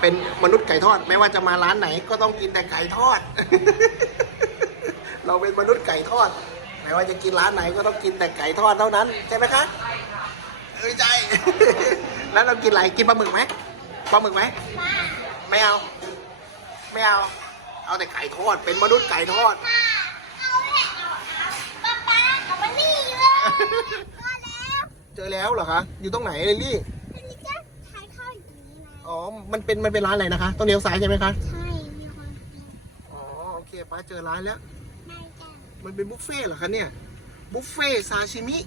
เป็นมนุษย์ไก่ทอด ไม่ว่าจะมาร้านไหนก็ต้องกินแต่ไก่ทอด เราเป็นมนุษย์ไก่ทอด ไม่ว่าจะกินร้านไหนก็ต้องกินแต่ไก่ทอดเท่านั้นใช่ไหมคะเอ้ยใช่แล้วเรากินอะไรกินปลาหมึกไหมปลาหมึกไหมไม่เอา ไม่เอา เอาแต่ไก่ทอดเป็นมนุษย์ไก่ทอดป๊าป๊าเอามานี่เลยก็แล้วเจอแล้วเหรอคะอยู่ตรงไหนลิลลี่ อ๋อ มันเป็นมันเป็นร้านอะไรนะคะ ต้องเลี้ยวซ้ายใช่ไหมคะ ใช่ มีคนกินอ๋อ โอเคป้าเจอร้านแล้ว ได้จ้ะมันเป็นบุฟเฟ่ต์เหรอคะเนี่ย บุฟเฟ่ต์ซาชิมิ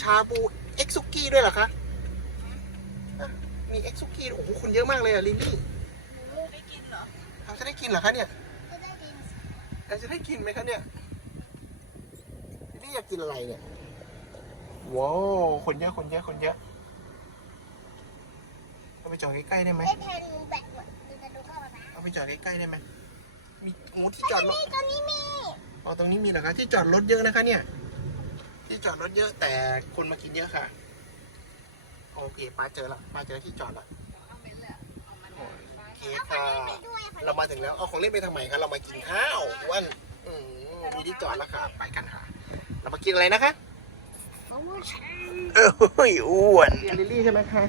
ชาบู เอ็กซุกี้ด้วยเหรอคะอะมีเอ็กซุกี้โอ้โหคนเยอะมากเลยอะลิลลี่ได้กินเหรอเราจะได้กินเหรอคะเนี่ย ก็ได้กินเราจะได้กินไหมคะเนี่ยลิลลี่อยากกินอะไรเนี่ย ว้าว คนเยอะ คนเยอะ คนเยอะเอาไป จอดใกล้ๆได้ไหมได้แทนแบตหมดดูจะดูเข้ามานะเอาไปจอดใกล้ๆได้ไหมมีโอ้ที่จอดรถนี่ตรงนี้มีอ๋อตรงนี้มีเหรอคะที่จอดรถเยอะนะคะ เนี่ย ที่จอดรถเยอะแต่คนมากินเยอะค่ะ โอเคป้าเจอละป้าเจอที่จอดละโอเคค่ะไปด้วยค่ะเรามาถึงแล้วเอาของเล่นไปทำไมคะเรามากินข้าวอ้วันอืมมีที่จอดแล้วค่ะ ไปกันค่ะ เรามากินอะไรนะคะโอ้ยเอ้ยอ้วนเรียนลิลลี่ใช่ไหมคะ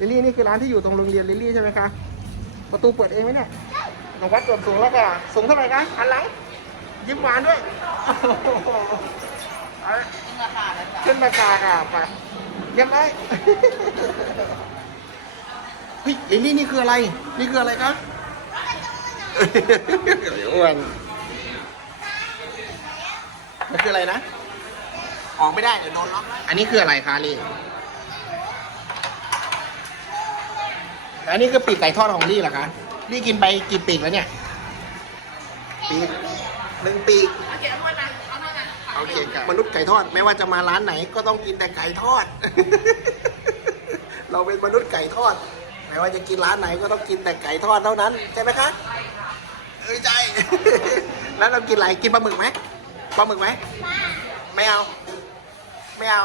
ลิลลี่นี่คือร้านที่อยู่ตรงโรงเรียนลิลลี่ใช่ไหมคะ ประตูเปิดเองไหมเนี่ยน้องวัดส่วนสูงแล้วค่ะสูงเท่าไหร่คะอันหลังยิ้มหวานด้วยเอาละขึ้นราคาค่ะไปเยี่ยมเลยเฮ้ยลิลลี่นี่คืออะไร นี่คืออะไรคะอ้วนมันคืออะไรนะ ออกไม่ได้เดี๋ยวโดนล็อก อันนี้คืออะไรคะลี่ อันนี้คือปีกไก่ทอดของลี่เหรอคะลี่กินไปกี่ปีกแล้วเนี่ย ปีกหนึ่งปีกโอเคครับมนุษย์ไก่ทอดไม่ว่าจะมาร้านไหนก็ต้องกินแต่ไก่ทอด เราเป็นมนุษย์ไก่ทอด ไม่ว่าจะกินร้านไหนก็ต้องกินแต่ไก่ทอดเท่านั้นใช่ไหมคะเอ้ยใช่แล้วเรากินอะไรกินปลาหมึกไหมปลาหมึกไหมป้าไม่เอา ไม่เอา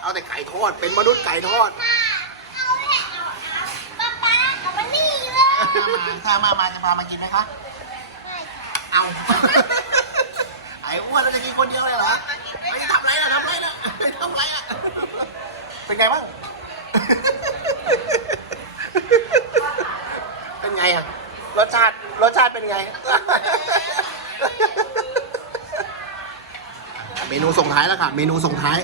เอาแต่ไก่ทอดเป็นมนุษย์ไก่ทอด เอาแหละป๊าป๊าเอามานี่ ถ้ามามาจะพามากินไหมคะ ไม่ค่ะเอา ไอ้อ้วนเราจะกินคนเดียวเลยเหรอไม่ทำไรนะทำไรนะไม่ทำไรอะ เป็นไงบ้าง เป็นไงอะ รสชาติ รสชาติเป็นไง เมนูส่งท้ายแล้วค่ะ เมนูส่งท้าย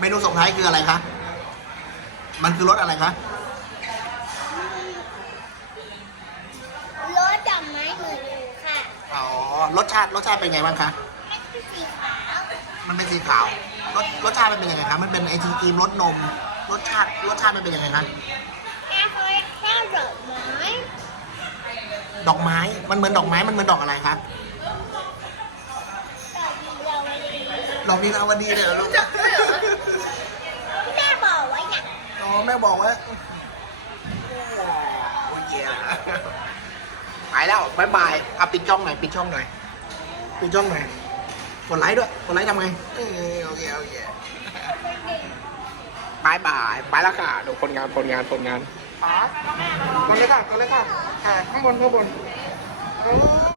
เมนูส่งท้ายคืออะไรคะ มันคือรสอะไรคะ รสดอกไม้เหมือนหนูค่ะ อ๋อ รสชาติรสชาติเป็นไงบ้างคะมันเป็นสีขาวมันเป็นสีขาวรสรสชาติมันเป็นยังไงคะมันเป็นไอศกรีมรสนม รสชาติรสชาติมันเป็นยังไงคะแค่เขาแค่ดอกไม้ดอกไม้ มันเหมือนดอกไม้ มันเหมือนดอกอะไรครับ ดอกเดียวเลยดอกนีลาวดีเลยเหรอลูกที่แม่บอกไว้น่ะอ๋อแม่บอกว่าโอ้ย เย่ไปแล้วบายบายเอาปิดช่องหน่อยปิดช่องหน่อยปิดช่องหน่อยกดไลค์ด้วยกดไลค์ทำไงเออโอเคโอเคบายบายไปแล้วค่ะดูผลงานผลงานผลงานป๋ากดเลยค่ะกดเลยค่ะอ่าข้างบนข้างบน